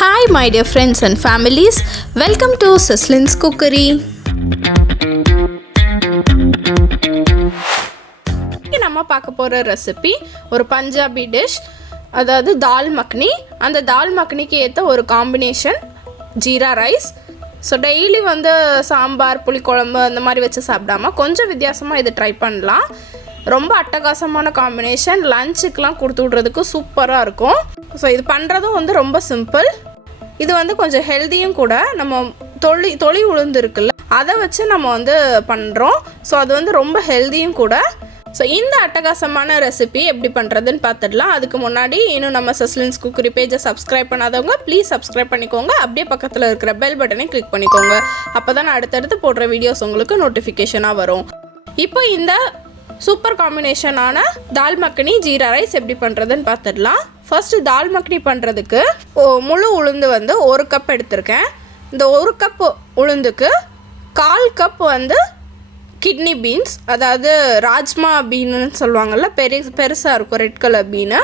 Hi my dear friends and families, welcome to Saslin's Cookery. இன்னைக்கு நம்ம பார்க்க போகிற ரெசிபி ஒரு பஞ்சாபி டிஷ், அதாவது தால் மக்னி. அந்த தால் மக்னிக்கு ஏற்ற ஒரு combination jeera rice. So daily sambar புளிக்குழம்பு அந்த மாதிரி வச்சு சாப்பிடாம கொஞ்சம் வித்தியாசமாக இது ட்ரை பண்ணலாம். ரொம்ப அட்டகாசமான காம்பினேஷன், லஞ்சுக்கெலாம் கொடுத்து விட்றதுக்கு சூப்பராக இருக்கும். ஸோ இது பண்ணுறதும் ரொம்ப சிம்பிள். இது கொஞ்சம் ஹெல்த்தியும் கூட. நம்ம தொளி உளுந்து இருக்குல்ல, அதை வச்சு நம்ம பண்ணுறோம். ஸோ அது ரொம்ப ஹெல்த்தியும் கூட. ஸோ இந்த அட்டகாசமான ரெசிபி எப்படி பண்ணுறதுன்னு பார்த்துடலாம். அதுக்கு முன்னாடி இன்னும் நம்ம சஸ்லின்ஸ் குக்கரி பேஜை சப்ஸ்கிரைப் பண்ணாதவங்க ப்ளீஸ் சப்ஸ்கிரைப் பண்ணிக்கோங்க. அப்படியே பக்கத்தில் இருக்கிற பெல் பட்டனை கிளிக் பண்ணிக்கோங்க. அப்போ தான் நான் அடுத்தடுத்து போடுற வீடியோஸ் உங்களுக்கு நோட்டிஃபிகேஷனாக வரும். இப்போ இந்த சூப்பர் காம்பினேஷனான தால் மக்னி ஜீரா ரைஸ் எப்படி பண்ணுறதுன்னு பார்த்துடலாம். ஃபர்ஸ்ட்டு தால் மக்னி பண்ணுறதுக்கு முழு உளுந்து 1 கப் எடுத்திருக்கேன். இந்த 1 கப் உளுந்துக்கு 1/4 கப் கிட்னி பீன்ஸ், அதாவது ராஜ்மா பீனுன்னு சொல்லுவாங்கள்ல, பெருசாக இருக்கும் ரெட் கலர் பீனு.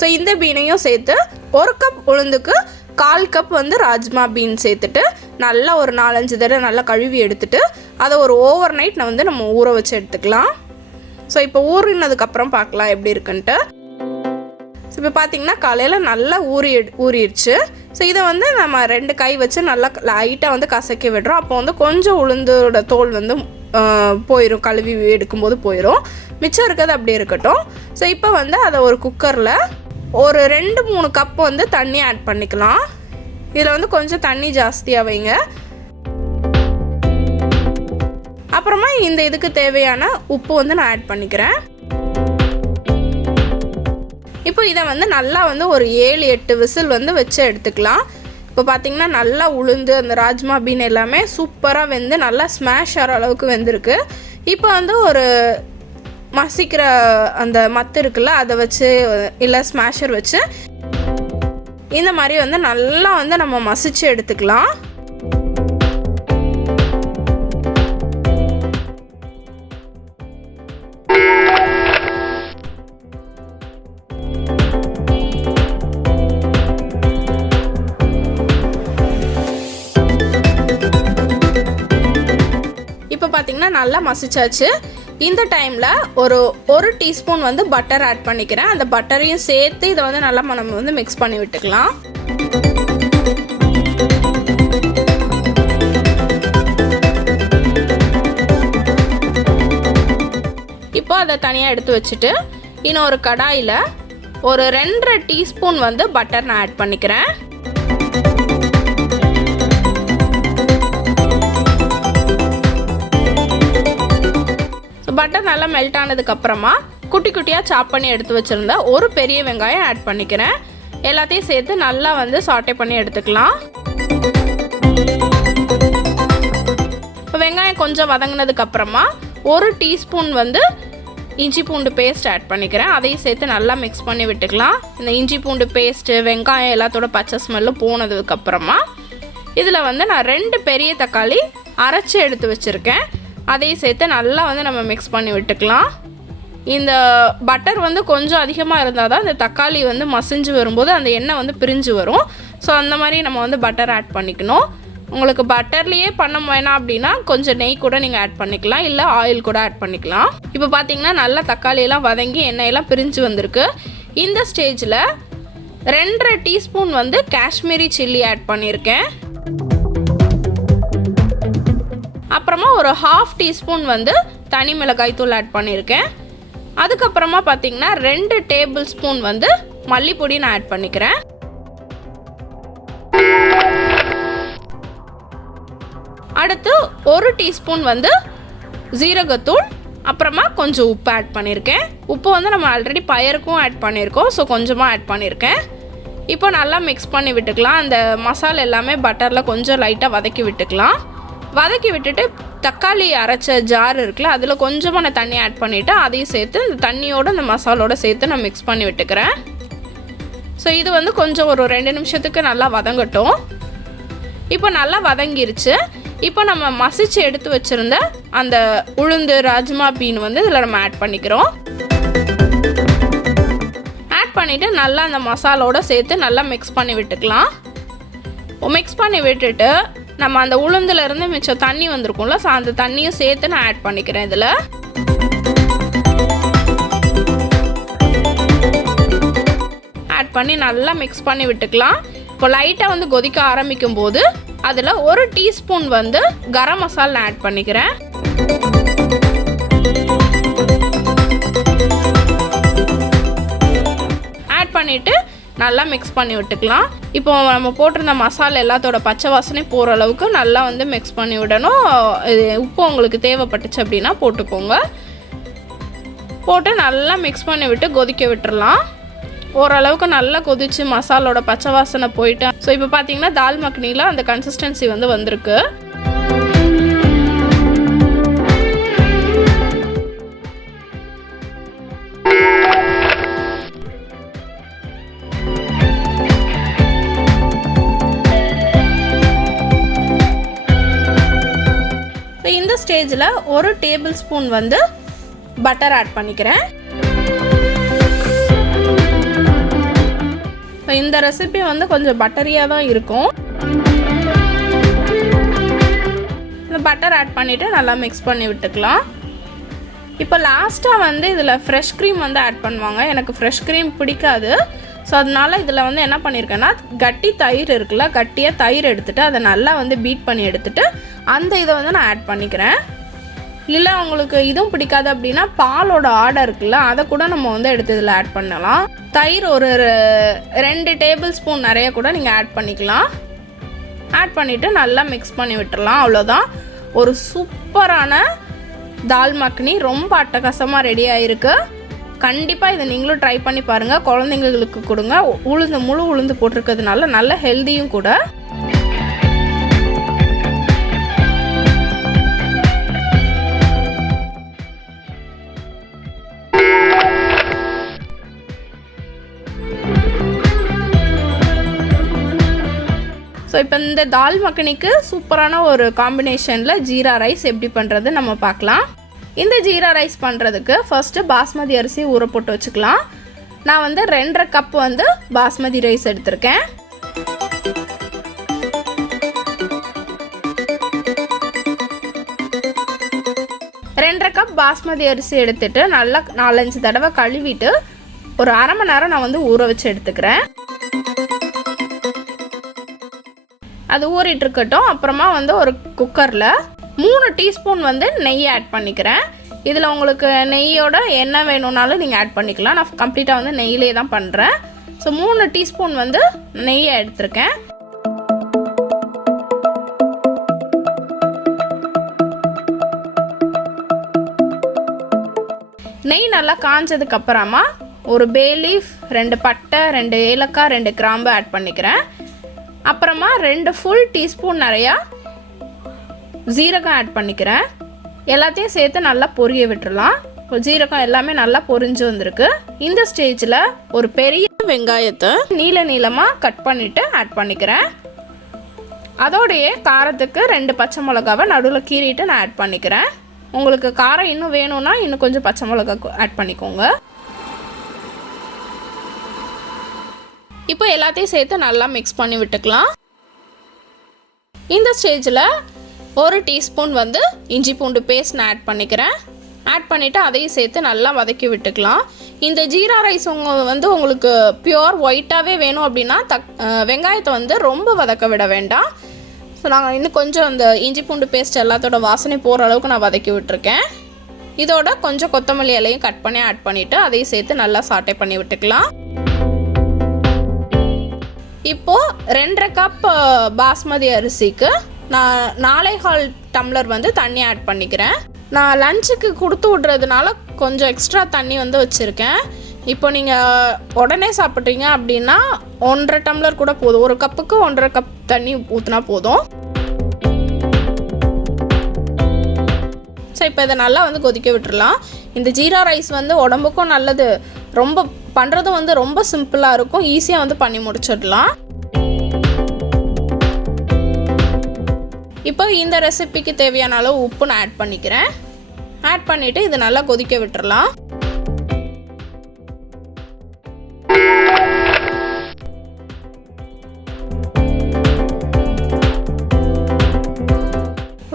ஸோ இந்த பீனையும் சேர்த்து 1 கப் உளுந்துக்கு 1/4 கப் ராஜ்மா பீன் சேர்த்துட்டு நல்லா ஒரு 4-5 தடவை நல்லா கழுவி எடுத்துட்டு அதை ஒரு ஓவர் நைட் நம்ம ஊற வச்சு எடுத்துக்கலாம். ஸோ இப்போ ஊறினதுக்கப்புறம் பார்க்கலாம் எப்படி இருக்குன்ட்டு. ஸோ இப்போ பார்த்திங்கன்னா காலையில் நல்லா ஊறிடுச்சு. ஸோ இதை நம்ம 2 கை வச்சு நல்லா லைட்டாக கசக்கி விடுறோம். அப்போ கொஞ்சம் உளுந்தோட தோல் போயிடும், கழுவி எடுக்கும்போது போயிடும். மிச்சம் இருக்கிறது அப்படியே இருக்கட்டும். ஸோ இப்போ அதை ஒரு குக்கரில் ஒரு 2-3 கப் தண்ணி ஆட் பண்ணிக்கலாம். இதில் கொஞ்சம் தண்ணி ஜாஸ்தியாக வைங்க. அப்புறமா இந்த இதுக்கு தேவையான உப்பு நான் ஆட் பண்ணிக்கிறேன். இப்போ இதை நல்லா ஒரு 7-8 விசில் வச்சு எடுத்துக்கலாம். இப்போ பார்த்திங்கன்னா நல்லா உளுந்து அந்த ராஜ்மா பீன் எல்லாமே சூப்பராக வெந்து நல்லா ஸ்மாஷ் ஆகிற அளவுக்கு வெந்திருக்கு. இப்போ ஒரு மசிக்கிற அந்த மத்து இருக்குல்ல, அதை வச்சு இல்லை ஸ்மாஷர் வச்சு இந்த மாதிரி நல்லா நம்ம மசிச்சு எடுத்துக்கலாம். இப்போ பார்த்தீங்கன்னா நல்லா மசிச்சாச்சு. இந்த டைமில் ஒரு டீஸ்பூன் பட்டர் ஆட் பண்ணிக்கிறேன். அந்த பட்டரையும் சேர்த்து இதை நல்லா நம்ம மிக்ஸ் பண்ணி விட்டுக்கலாம். இப்போ அதை தனியாக எடுத்து வச்சுட்டு இன்னொரு கடாயில் ஒரு 2.5 டீஸ்பூன் பட்டர் நான் ஆட் பண்ணிக்கிறேன். பட்டர் நல்லா மெல்ட் ஆனதுக்கப்புறமா குட்டி குட்டியாக சாப் பண்ணி எடுத்து வச்சுருந்த ஒரு பெரிய வெங்காயம் ஆட் பண்ணிக்கிறேன். எல்லாத்தையும் சேர்த்து நல்லா சாட்டே பண்ணி எடுத்துக்கலாம். வெங்காயம் கொஞ்சம் வதங்கினதுக்கப்புறமா 1 டீஸ்பூன் இஞ்சி பூண்டு பேஸ்ட் ஆட் பண்ணிக்கிறேன். அதையும் சேர்த்து நல்லா மிக்ஸ் பண்ணி விட்டுக்கலாம். இந்த இஞ்சி பூண்டு பேஸ்ட்டு வெங்காயம் எல்லாத்தோட பச்சை ஸ்மெல்லு போனதுக்கப்புறமா இதில் நான் 2 பெரிய தக்காளி அரைச்சி எடுத்து வச்சுருக்கேன். அதையும் சேர்த்து நல்லா நம்ம மிக்ஸ் பண்ணி விட்டுக்கலாம். இந்த பட்டர் கொஞ்சம் அதிகமாக இருந்தால் தான் இந்த தக்காளி மசிஞ்சு வரும்போது அந்த எண்ணெய் பிரிஞ்சு வரும். ஸோ அந்த மாதிரி நம்ம பட்டர் ஆட் பண்ணிக்கணும். உங்களுக்கு பட்டர்லேயே பண்ண வேணாம் அப்படின்னா கொஞ்சம் நெய் கூட நீங்கள் ஆட் பண்ணிக்கலாம், இல்லை ஆயில் கூட ஆட் பண்ணிக்கலாம். இப்போ பார்த்தீங்கன்னா நல்லா தக்காளியெல்லாம் வதங்கி எண்ணெயெல்லாம் பிரிஞ்சு வந்திருக்கு. இந்த ஸ்டேஜில் 2.5 டீஸ்பூன் காஷ்மீரி சில்லி ஆட் பண்ணியிருக்கேன். அப்புறமா ஒரு 1/2 டீஸ்பூன் தனி மிளகாய் தூள் ஆட் பண்ணியிருக்கேன். அதுக்கப்புறமா பார்த்தீங்கன்னா 2 டேபிள் ஸ்பூன் மல்லிப்பொடி நான் ஆட் பண்ணிக்கிறேன். அடுத்து 1 டீஸ்பூன் ஜீரகத்தூள், அப்புறமா கொஞ்சம் உப்பு ஆட் பண்ணியிருக்கேன். உப்பு நம்ம ஆல்ரெடி பயருக்கும் ஆட் பண்ணியிருக்கோம், ஸோ கொஞ்சமாக ஆட் பண்ணியிருக்கேன். இப்போ நல்லா மிக்ஸ் பண்ணி விட்டுக்கலாம். அந்த மசாலா எல்லாமே பட்டரில் கொஞ்சம் லைட்டாக வதக்கி விட்டுக்கலாம். வதக்கி விட்டுட்டு தக்காளி அரைச்ச ஜார் இருக்குல்ல, அதில் கொஞ்சமாக நான் தண்ணி ஆட் பண்ணிவிட்டு அதையும் சேர்த்து இந்த தண்ணியோடு அந்த மசாலோடு சேர்த்து நான் மிக்ஸ் பண்ணி விட்டுக்கிறேன். ஸோ இது கொஞ்சம் ஒரு 2 நிமிஷத்துக்கு நல்லா வதங்கட்டும். இப்போ நல்லா வதங்கிருச்சு. இப்போ நம்ம மசிச்சு எடுத்து வச்சுருந்த அந்த உளுந்து ராஜ்மா பீன் இதில் நம்ம ஆட் பண்ணிக்கிறோம். ஆட் பண்ணிவிட்டு நல்லா அந்த மசாலோடு சேர்த்து நல்லா மிக்ஸ் பண்ணி விட்டுக்கலாம். மிக்ஸ் பண்ணி விட்டுட்டு நம்ம அந்த உளுந்துலேருந்து மிச்சம் தண்ணி வந்திருக்கும்ல, ஸோ அந்த தண்ணியும் சேர்த்து நான் ஆட் பண்ணிக்கிறேன். இதில் ஆட் பண்ணி நல்லா மிக்ஸ் பண்ணி விட்டுக்கலாம். இப்போ லைட்டாக வந்து கொதிக்க ஆரம்பிக்கும் போது அதில் 1 டீஸ்பூன் வந்து கரம் மசாலா ஆட் பண்ணிக்கிறேன். ஆட் பண்ணிவிட்டு நல்லா மிக்ஸ் பண்ணி விட்டுக்கலாம். இப்போ நம்ம போட்டிருந்த மசாலா எல்லாத்தோட பச்சை வாசனை போகிற அளவுக்கு நல்லா வந்து மிக்ஸ் பண்ணி விடணும். உப்பு உங்களுக்கு தேவைப்பட்டுச்சு அப்படின்னா போட்டுக்கோங்க. போட்டு நல்லா மிக்ஸ் பண்ணி விட்டு கொதிக்க விட்டுறலாம். ஓரளவுக்கு நல்லா கொதிச்சு மசாலோட பச்சை வாசனை போயிட்டு, ஸோ இப்போ பார்த்தீங்கன்னா தால் மக்னியில் அந்த கன்சிஸ்டன்சி வந்து வந்திருக்கு. இந்த ஸ்டேஜில் 1 டேபிள் ஸ்பூன் வந்து பட்டர் ஆட் பண்ணிக்கிறேன். இந்த ரெசிபி வந்து கொஞ்சம் பட்டரியாக தான் இருக்கும். இந்த பட்டர் ஆட் பண்ணிவிட்டு நல்லா மிக்ஸ் பண்ணி விட்டுக்கலாம். இப்போ லாஸ்ட்டாக வந்து இதில் ஃப்ரெஷ் க்ரீம் வந்து ஆட் பண்ணுவாங்க. எனக்கு ஃப்ரெஷ் க்ரீம் பிடிக்காது. ஸோ அதனால் இதில் வந்து என்ன பண்ணியிருக்கேன்னா, கட்டி தயிர் இருக்குல்ல, கட்டியாக தயிர் எடுத்துகிட்டு அதை நல்லா வந்து பீட் பண்ணி எடுத்துகிட்டு அந்த இதை வந்து நான் ஆட் பண்ணிக்கிறேன். இல்லை உங்களுக்கு இதுவும் பிடிக்காது அப்படின்னா பாலோட ஆடை இருக்குல்ல, அதை கூட நம்ம வந்து எடுத்து இதில் ஆட் பண்ணலாம். தயிர் ஒரு 2 டேபிள் ஸ்பூன் நிறைய கூட நீங்கள் ஆட் பண்ணிக்கலாம். ஆட் பண்ணிவிட்டு நல்லா மிக்ஸ் பண்ணி விட்டுடலாம். அவ்வளோதான், ஒரு சூப்பரான தால் மக்னி ரொம்ப அட்டகாசமாக ரெடி ஆகிருக்கு. கண்டிப்பாக இதை நீங்களும் ட்ரை பண்ணி பாருங்கள். குழந்தைங்களுக்கு கொடுங்க. முழு உளுந்து போட்டிருக்கிறதுனால நல்ல ஹெல்த்தியும் கூட. ஸோ இப்போ இந்த தால் மக்னிக்கு சூப்பரான ஒரு காம்பினேஷனில் ஜீரா ரைஸ் எப்படி பண்ணுறது நம்ம பார்க்கலாம். இந்த ஜீரா ரைஸ் பண்ணுறதுக்கு ஃபர்ஸ்ட்டு பாஸ்மதி அரிசி ஊற போட்டு வச்சுக்கலாம். நான் வந்து 2.5 கப் வந்து பாஸ்மதி ரைஸ் எடுத்திருக்கேன். ரெண்டரை கப் பாஸ்மதி அரிசி எடுத்துட்டு நல்லா 4-5 தடவை கழுவிட்டு ஒரு அரை மணி நேரம் நான் வந்து ஊற வச்சு எடுத்துக்கிறேன். அது ஊறிட்டு இருக்கட்டும். அப்புறமா வந்து ஒரு குக்கரில் 3 டீஸ்பூன் வந்து நெய் ஆட் பண்ணிக்கிறேன். இதில் உங்களுக்கு நெய்யோட என்ன வேணும்னாலும் நீங்கள் ஆட் பண்ணிக்கலாம். நான் கம்ப்ளீட்டாக வந்து நெய்யிலே தான் பண்ணுறேன். ஸோ 3 டீஸ்பூன் வந்து நெய்யை எடுத்திருக்கேன். நெய் நல்லா காஞ்சதுக்கு அப்புறமா ஒரு பே லீஃப், 2 பட்டை, 2 ஏலக்காய், 2 கிராம்பு ஆட் பண்ணிக்கிறேன். அப்புறமா 2 ஃபுல் டீஸ்பூன் நிறையா ஜீரகம் ஆட் பண்ணிக்கிறேன். எல்லாத்தையும் சேர்த்து நல்லா பொரிய விட்டுறலாம். இப்போ ஜீரகம் எல்லாமே நல்லா பொரிஞ்சு வந்திருக்கு. இந்த ஸ்டேஜில் ஒரு பெரிய வெங்காயத்தை நீளமாக கட் பண்ணிவிட்டு ஆட் பண்ணிக்கிறேன். அதோடையே காரத்துக்கு 2 பச்சை மிளகாவை நடுவில் கீறிட்டு நான் ஆட் பண்ணிக்கிறேன். உங்களுக்கு காரம் இன்னும் வேணும்னா இன்னும் கொஞ்சம் பச்சை மிளகா ஆட் பண்ணிக்கோங்க. இப்போ எல்லாத்தையும் சேர்த்து நல்லா மிக்ஸ் பண்ணி விட்டுக்கலாம். இந்த ஸ்டேஜில் 1 டீஸ்பூன் வந்து இஞ்சி பூண்டு பேஸ்ட் நான் ஆட் பண்ணிக்கிறேன். ஆட் பண்ணிவிட்டு அதையும் சேர்த்து நல்லா வதக்கி விட்டுக்கலாம். இந்த ஜீரா ரைஸ் வந்து உங்களுக்கு பியோர் ஒயிட்டாகவே வேணும் அப்படின்னா வெங்காயத்தை வந்து ரொம்ப வதக்க விட வேண்டாம். ஸோ நாங்கள் இன்னும் கொஞ்சம் அந்த இஞ்சி பூண்டு பேஸ்ட் எல்லாத்தோட வாசனை போகிற அளவுக்கு நான் வதக்கி விட்டுருக்கேன். இதோட கொஞ்சம் கொத்தமல்லி இலையும் கட் பண்ணி ஆட் பண்ணிவிட்டு அதையும் சேர்த்து நல்லா சாட்டை பண்ணி விட்டுக்கலாம். இப்போது 2.5 கப் பாஸ்மதி அரிசிக்கு நான் 4.25 டம்ளர் வந்து தண்ணி ஆட் பண்ணிக்கிறேன். நான் லஞ்சுக்கு கொடுத்து விட்றதுனால கொஞ்சம் எக்ஸ்ட்ரா தண்ணி வந்து வச்சுருக்கேன். இப்போ நீங்கள் உடனே சாப்பிட்றீங்க அப்படின்னா 1.5 டம்ளர் கூட போதும். ஒரு கப்புக்கு 1.5 கப் தண்ணி ஊற்றினா போதும். ஸோ இப்போ இதை நல்லா வந்து கொதிக்க விட்டுறலாம். இந்த ஜீரா ரைஸ் வந்து உடம்புக்கும் நல்லது. ரொம்ப பண்ணுறதும் வந்து ரொம்ப சிம்பிளாக இருக்கும். ஈஸியாக வந்து பண்ணி முடிச்சிடலாம். இப்போ இந்த ரெசிபிக்கு தேவையான அளவு உப்பு நான் ஆட் பண்ணிக்கிறேன். ஆட் பண்ணிவிட்டு இது நல்லா கொதிக்க விட்டுறலாம்.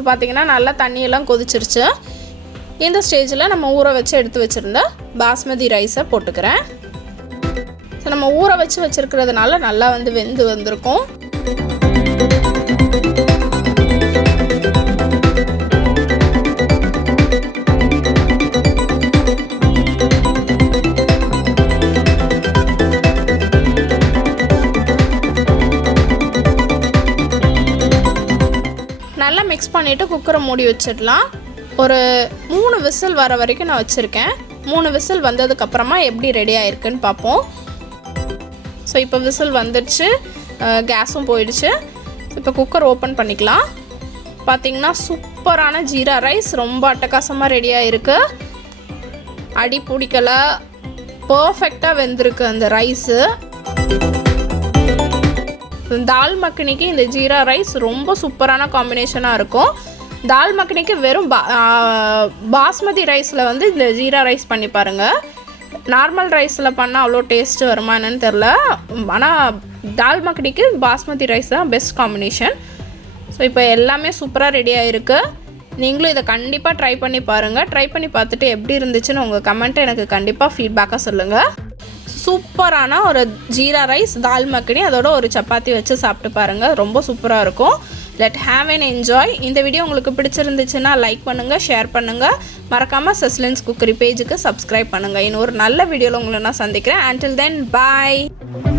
இப்போ பார்த்திங்கன்னா நல்லா தண்ணியெல்லாம் கொதிச்சிருச்சு. இந்த ஸ்டேஜில் நம்ம ஊற வச்சு எடுத்து வச்சுருந்த பாஸ்மதி ரைஸை போட்டுக்கிறேன். ஸோ நம்ம ஊற வச்சு வச்சுருக்கிறதுனால நல்லா வந்து வெந்து வந்திருக்கும். நல்லா மிக்ஸ் பண்ணிவிட்டு குக்கரை மூடி வச்சிடலாம். ஒரு 3 விசில் வர வரைக்கும் நான் வச்சுருக்கேன். 3 விசில் வந்ததுக்கப்புறமா எப்படி ரெடி ஆகிருக்குன்னு பார்ப்போம். ஸோ இப்போ விசில் வந்துடுச்சு, கேஸும் போயிடுச்சு. இப்போ குக்கர் ஓப்பன் பண்ணிக்கலாம். பார்த்திங்கன்னா சூப்பரான ஜீரா ரைஸ் ரொம்ப அட்டகாசமாக ரெடியாக இருக்குது. அடி பிடிக்கலை, பர்ஃபெக்டாக வெந்திருக்கு அந்த ரைஸு. தால் மக்னிக்கு இந்த ஜீரா ரைஸ் ரொம்ப சூப்பரான காம்பினேஷனாக இருக்கும். தால் மக்னிக்கு வெறும் பாஸ்மதி ரைஸில் வந்து இந்த ஜீரா ரைஸ் பண்ணி பாருங்கள். நார்மல் ரைஸில் பண்ணால் அவ்வளோ டேஸ்ட்டு வருமா என்னன்னு தெரில. ஆனால் தால் மக்னிக்கு பாஸ்மதி ரைஸ் தான் பெஸ்ட் காம்பினேஷன். ஸோ இப்போ எல்லாமே சூப்பராக ரெடியாக இருக்குது. நீங்களும் இதை கண்டிப்பாக ட்ரை பண்ணி பாருங்கள். ட்ரை பண்ணி பார்த்துட்டு எப்படி இருந்துச்சுன்னு உங்கள் கமெண்ட்டை எனக்கு கண்டிப்பாக ஃபீட்பேக்காக சொல்லுங்கள். சூப்பரான ஒரு ஜீரா ரைஸ், தால் மக்னி, அதோட ஒரு சப்பாத்தி வச்சு சாப்பிட்டு பாருங்கள். ரொம்ப சூப்பராக இருக்கும். Let have an enjoy. இந்த வீடியோ உங்களுக்கு பிடிச்சிருந்துச்சுன்னா லைக் பண்ணுங்கள், ஷேர் பண்ணுங்கள். மறக்காமல் செஸ்லின்ஸ் குக்கரி பேஜுக்கு சப்ஸ்கிரைப் பண்ணுங்கள். இன்னொரு நல்ல வீடியோவில் உங்களை நான் சந்திக்கிறேன். until then bye.